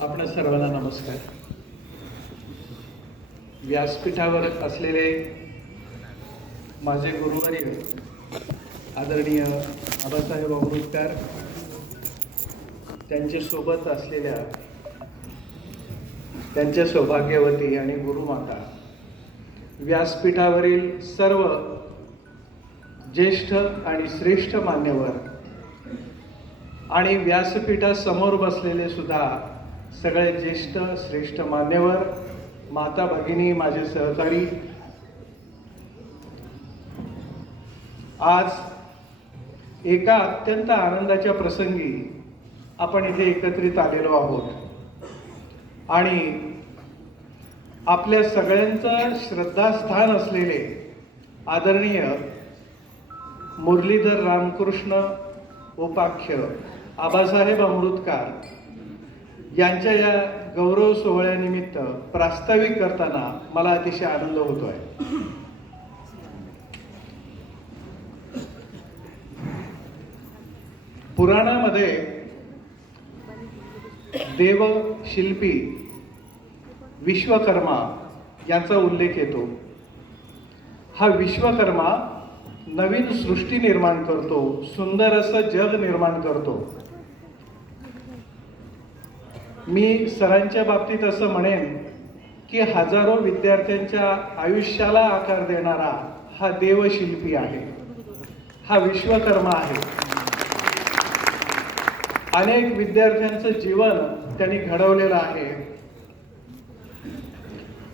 आपण सर्वांना नमस्कार. व्यासपीठावर असलेले माझे गुरुवर्य आदरणीय आबासाहेब अमृतकार त्यांच्यासोबत असलेल्या त्यांच्या सौभाग्यवती आणि गुरुमाता व्यासपीठावरील सर्व ज्येष्ठ आणि श्रेष्ठ मान्यवर आणि व्यासपीठासमोर बसलेले सुद्धा सगळे ज्येष्ठ श्रेष्ठ मान्यवर माता भगिनी माझे सहकारी. आज एका अत्यंत आनंदाच्या प्रसंगी आपण इथे एकत्रित आलेलो आहोत. आणि आपल्या सगळ्यांचं श्रद्धास्थान असलेले आदरणीय मुरलीधर रामकृष्ण उपाख्य आबासाहेब अमृतकार यांच्या या गौरव सोहळ्यानिमित्त प्रास्ताविक करताना मला अतिशय आनंद होतोय. पुराणामध्ये देव शिल्पी विश्वकर्मा यांचा उल्लेख येतो. हा विश्वकर्मा नवीन सृष्टी निर्माण करतो सुंदर असं जग निर्माण करतो. मी सरांच्या बाबतीत असं म्हणेन की हजारो विद्यार्थ्यांच्या आयुष्याला आकार देणारा हा देवशिल्पी आहे. हा विश्वकर्मा आहे. अनेक विद्यार्थ्यांचं जीवन त्यांनी घडवलेलं आहे.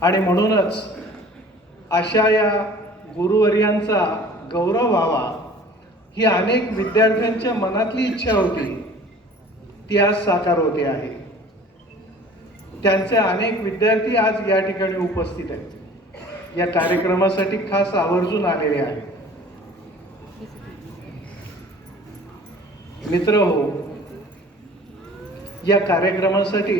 आणि म्हणूनच अशा या गुरुवर्यांचा गौरव व्हावा ही अनेक विद्यार्थ्यांच्या मनातली इच्छा होती. ती आज साकार होते आहे. त्यांचे अनेक विद्यार्थी आज या ठिकाणी उपस्थित आहेत. या कार्यक्रमासाठी खास आवर्जून आलेले आहेत. मित्र हो या कार्यक्रमासाठी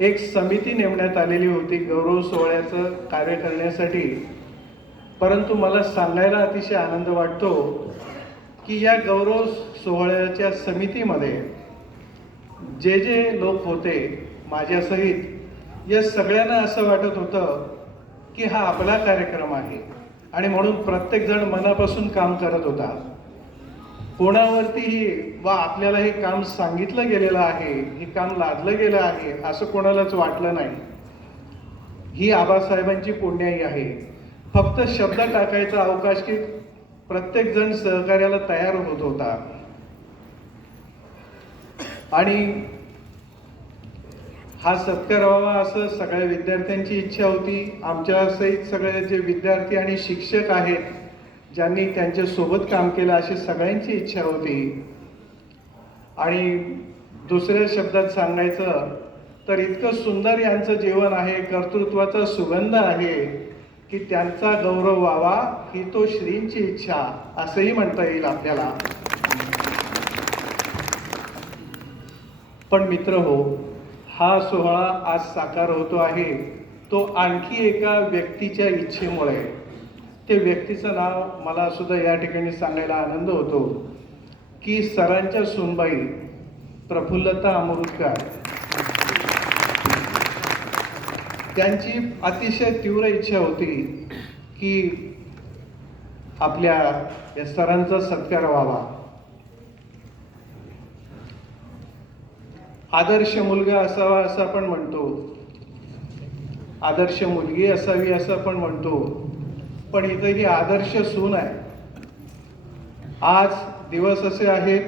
एक समिती नेमण्यात आलेली होती गौरव सोहळ्याचं कार्य करण्यासाठी. परंतु मला सांगायला अतिशय आनंद वाटतो की या गौरव सोहळ्याच्या समितीमध्ये जे जे लोक होते माझ्यासहित या सगळ्यांना असं वाटत होतं की हा आपला कार्यक्रम आहे आणि म्हणून प्रत्येकजण मनापासून काम करत होता. कोणावरतीही वा आपल्याला हे काम सांगितलं गेलेलं आहे हे काम लादलं गेलं आहे असं कोणालाच वाटलं नाही. ही आबासाहेबांची पुण्याई आहे. फक्त शब्द टाकायचा अवकाश की प्रत्येकजण सहकार्याला तयार होत होता. आणि हा सत्कार व्हावा असं सगळ्या विद्यार्थ्यांची इच्छा होती. आमच्या सहित सगळे जे विद्यार्थी आणि शिक्षक आहेत ज्यांनी त्यांच्यासोबत काम केलं अशी सगळ्यांची इच्छा होती. आणि दुसऱ्या शब्दात सांगायचं तर इतकं सुंदर यांचं जीवन आहे कर्तृत्वाचा सुगंध आहे की त्यांचा गौरव व्हावा ही तो श्रींची इच्छा असंही म्हणता येईल आपल्याला. पण मित्र हो हा सोहळा आज साकार होतो आहे. तो आणखी एका व्यक्तीच्या इच्छेमुळे. ते व्यक्तीचं नाव मला सुद्धा या ठिकाणी सांगायला आनंद होतो की सरांच्या सुनबाई प्रफुल्लता अमृतकर. त्यांची अतिशय तीव्र इच्छा होती की आपल्या या सरांचा सत्कार व्हावा. आदर्श मुलगा असावा असं आपण म्हणतो. आदर्श मुलगी असावी असं आपण म्हणतो. पण इथं ही आदर्श सून आहे. आज दिवस असे आहेत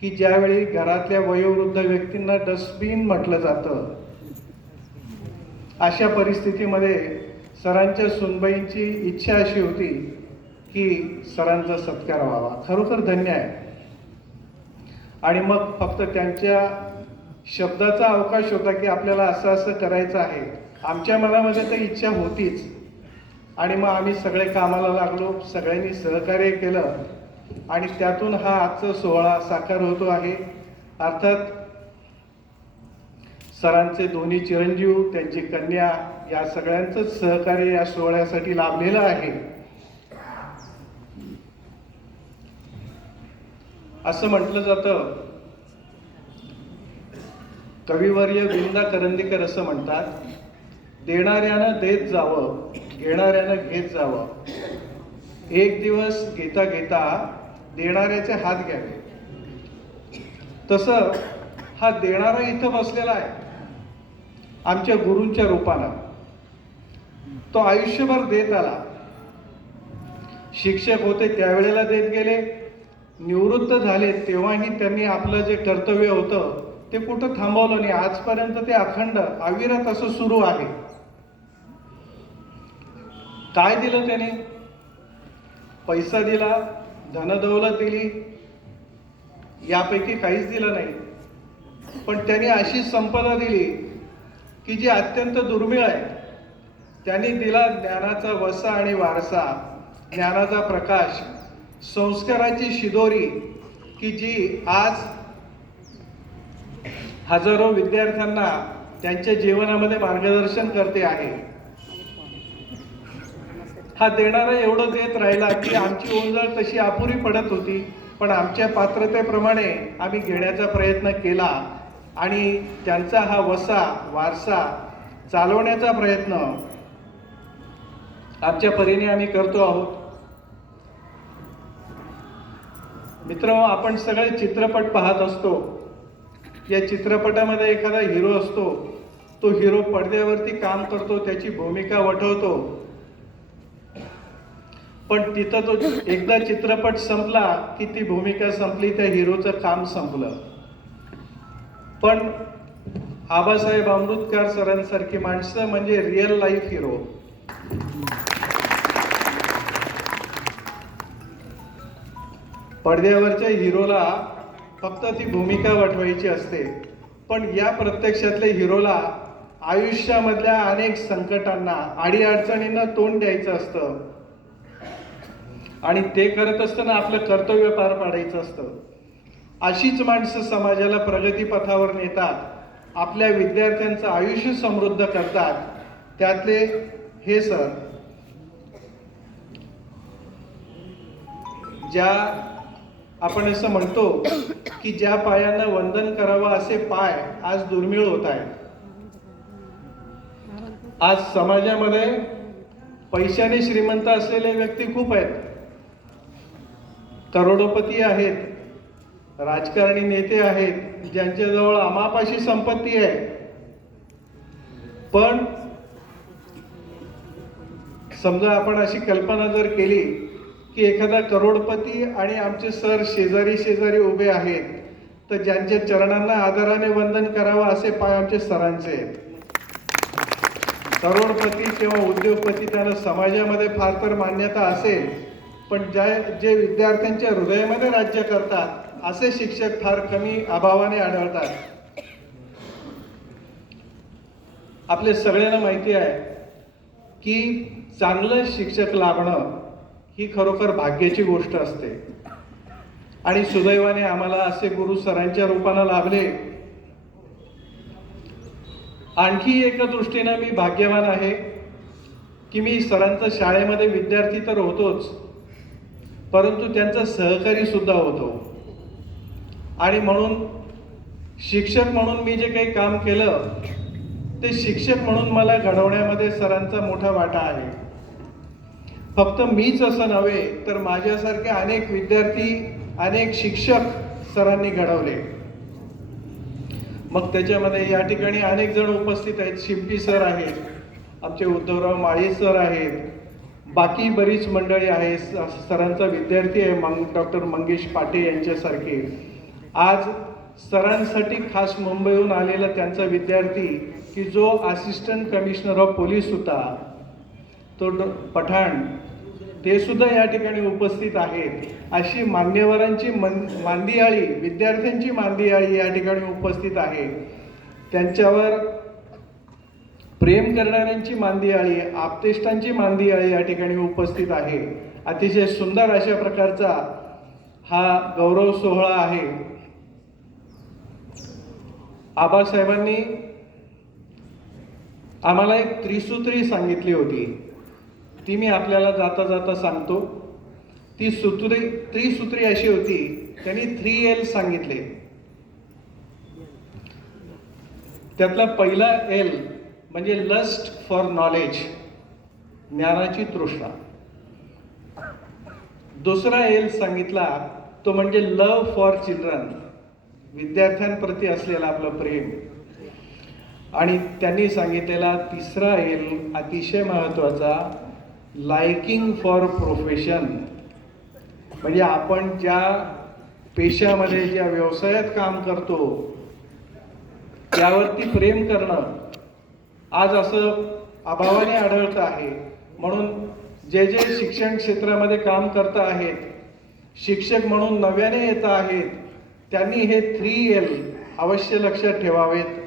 की ज्यावेळी घरातल्या वयोवृद्ध व्यक्तींना डस्टबिन म्हटलं जातं अशा परिस्थितीमध्ये सरांच्या सुनबाईंची इच्छा अशी होती की सरांचा सत्कार व्हावा. खरोखर धन्य आहे. आणि मग फक्त त्यांच्या शब्दाचा अवकाश होता की आपल्याला असं असं करायचं आहे. आमच्या मनामध्ये तर इच्छा होतीच. आणि मग आम्ही सगळे कामाला लागलो सगळ्यांनी सहकार्य केलं. आणि त्यातून हा आजचा सोहळा साकार होतो आहे. अर्थात सरांचे दोन्ही चिरंजीव त्यांची कन्या या सगळ्यांचंच सहकार्य या सोहळ्यासाठी लाभलेलं आहे. असं म्हटलं जातं कविवर्य विंदा करंदीकर असं म्हणतात देणाऱ्यानं देत जावं घेणाऱ्यानं घेत जावं. एक दिवस घेता घेता देणाऱ्याचे हात घ्यावे. तसं हा देणारा इथं बसलेला आहे आमच्या गुरूंच्या रूपानं. तो आयुष्यभर देत आला. शिक्षक होते त्यावेळेला देत गेले. निवृत्त झाले तेव्हाही त्यांनी आपलं जे कर्तव्य होतं ते कुठं थांबवलं नाही. आजपर्यंत ते अखंड अविरत असं सुरू आहे. काय दिलं त्याने? पैसा दिला धनदौलत दिली यापैकी काहीच दिलं नाही. पण त्यांनी अशी संपदा दिली की जी अत्यंत दुर्मिळ आहे. त्यांनी दिला ज्ञानाचा वसा आणि वारसा ज्ञानाचा प्रकाश संस्काराची शिदोरी की जी आज हजारो विद्यार्थ्यांना त्यांच्या जीवनामध्ये मार्गदर्शन करते आहे. हा देणारा एवढं देत राहिला की आमची ओंजळ तशी अपुरी पडत होती पण आमच्या पात्रतेप्रमाणे आम्ही घेण्याचा प्रयत्न केला आणि त्यांचा हा वसा वारसा चालवण्याचा प्रयत्न आमच्या परीने आम्ही करतो आहोत. मित्र आपण सगळे चित्रपट पाहत असतो. या चित्रपटामध्ये एखादा हिरो असतो तो हिरो पडद्यावरती काम करतो त्याची भूमिका वठवतो. पण तिथं तो एकदा चित्रपट संपला की ती भूमिका संपली त्या हिरोचं काम संपलं. पण आबासाहेब अमृतकर सरांसारखी माणसं म्हणजे रिअल लाईफ हिरो पडद्यावरच्या हिरोला फक्त ती भूमिका वठवायची असते. पण या प्रत्यक्षातल्या हिरोला आयुष्यामधल्या अनेक संकटांना अडीअडचणींना तोंड द्यायचं असतं. आणि ते करत असताना आपलं कर्तव्य पार पाडायचं असतं. अशीच माणसं समाजाला प्रगतीपथावर नेतात आपल्या विद्यार्थ्यांचं आयुष्य समृद्ध करतात. त्यातले हे सर ज्या आपण असं म्हणतो की ज्या पायांना वंदन करावं असे पाय आज दुर्मिळ होत आहेत. आज समाजामध्ये पैशाने श्रीमंत असलेले व्यक्ती खूप आहेत. करोडोपती आहेत. राजकारणी नेते आहेत. ज्यांच्याजवळ अमापाशी संपत्ती आहे. पण समजा आपण अशी कल्पना जर केली की एखादा करोडपती आणि आमचे सर शेजारी शेजारी उभे आहेत तर ज्यांच्या चरणांना आदराने वंदन करावं असे पाय आमचे सरांचे आहेत. करोडपती किंवा उद्योगपती त्यांना समाजामध्ये फार तर मान्यता असेल पण ज्या जे विद्यार्थ्यांच्या हृदयामध्ये राज्य करतात असे शिक्षक फार कमी अभावाने आढळतात. आपले सगळ्यांना माहिती आहे की चांगलं शिक्षक लाभणं ही खरोखर भाग्याची गोष्ट असते. आणि सुदैवाने आम्हाला असे गुरु सरांच्या रूपानं लाभले. आणखी एका दृष्टीनं मी भाग्यवान आहे की मी सरांचा शाळेमध्ये विद्यार्थी तर होतोच परंतु त्यांचा सहकारी सुद्धा होतो. आणि म्हणून शिक्षक म्हणून मी जे काही काम केलं ते शिक्षक म्हणून मला घडवण्यामध्ये सरांचा मोठा वाटा आहे. फक्त मीच असं नव्हे तर माझ्यासारखे अनेक विद्यार्थी अनेक शिक्षक सरांनी घडवले. मग त्याच्यामध्ये या ठिकाणी अनेक जण उपस्थित आहेत. शिंपी सर आहेत आमचे उद्धवराव माळी सर आहेत बाकी बरीच मंडळी आहे सरांचा विद्यार्थी आहे मंग डॉक्टर मंगेश पाटे यांच्यासारखे. आज सरांसाठी खास मुंबईहून आलेला त्यांचा विद्यार्थी की जो असिस्टंट कमिशनर ऑफ पोलीस होता. तो ड- पठाण ते सुद्धा या ठिकाणी उपस्थित आहेत. अशी मान्यवरांची मन मांदियाळी विद्यार्थ्यांची मांदियाळी या ठिकाणी उपस्थित आहे. त्यांच्यावर प्रेम करणाऱ्यांची मांदियाळी आपतेष्टांची मांदियाळी या ठिकाणी उपस्थित आहे. अतिशय सुंदर अशा प्रकारचा हा गौरव सोहळा आहे. आबासाहेबांनी आम्हाला एक त्रिसूत्री सांगितली होती. ती मी आपल्याला जाता जाता सांगतो. ती सूत्री त्रिसूत्री अशी होती त्यांनी थ्री एल सांगितले. त्यातला पहिला एल म्हणजे लस्ट फॉर नॉलेज ज्ञानाची तृष्णा. दुसरा एल सांगितला तो म्हणजे लव फॉर चिल्ड्रन विद्यार्थ्यांप्रती असलेलं आपलं प्रेम. आणि त्यांनी सांगितलेला तिसरा एल अतिशय महत्त्वाचा लायकिंग फॉर प्रोफेशन. म्हणजे आपण ज्या पेशामध्ये ज्या व्यवसायात काम करतो त्यावरती प्रेम करणं आज असं अभावाने आढळतं आहे. म्हणून जे जे शिक्षण क्षेत्रामध्ये काम करत आहेत शिक्षक म्हणून नव्याने येत आहेत त्यांनी हे थ्री एल अवश्य लक्षात ठेवावेत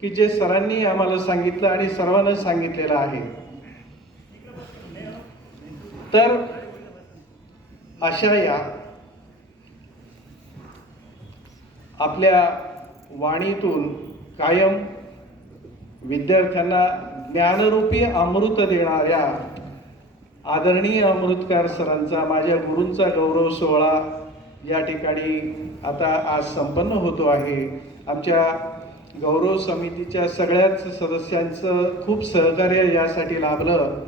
की जे सरांनी आम्हाला सांगितलं आणि सर्वांना सांगितलेलं आहे. तर अशा या आपल्या वाणीतून कायम विद्यार्थ्यांना ज्ञानरूपी अमृत देणाऱ्या आदरणीय अमृतकार सरांचा माझ्या गुरूंचा गौरव सोहळा या ठिकाणी आता आज संपन्न होतो आहे. आमच्या गौरव समितीच्या सगळ्याच सदस्यांचं खूप सहकार्य यासाठी लाभलं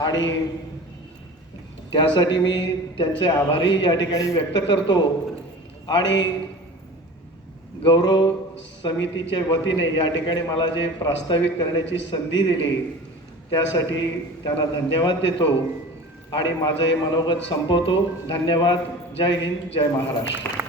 आणि त्यासाठी मी त्यांचे आभारही या ठिकाणी व्यक्त करतो. आणि गौरव समितीच्या वतीने या ठिकाणी मला जे प्रास्ताविक करण्याची संधी दिली त्यासाठी त्यांना धन्यवाद देतो. आणि माझं हे मनोगत संपवतो. धन्यवाद. जय हिंद. जय महाराष्ट्र.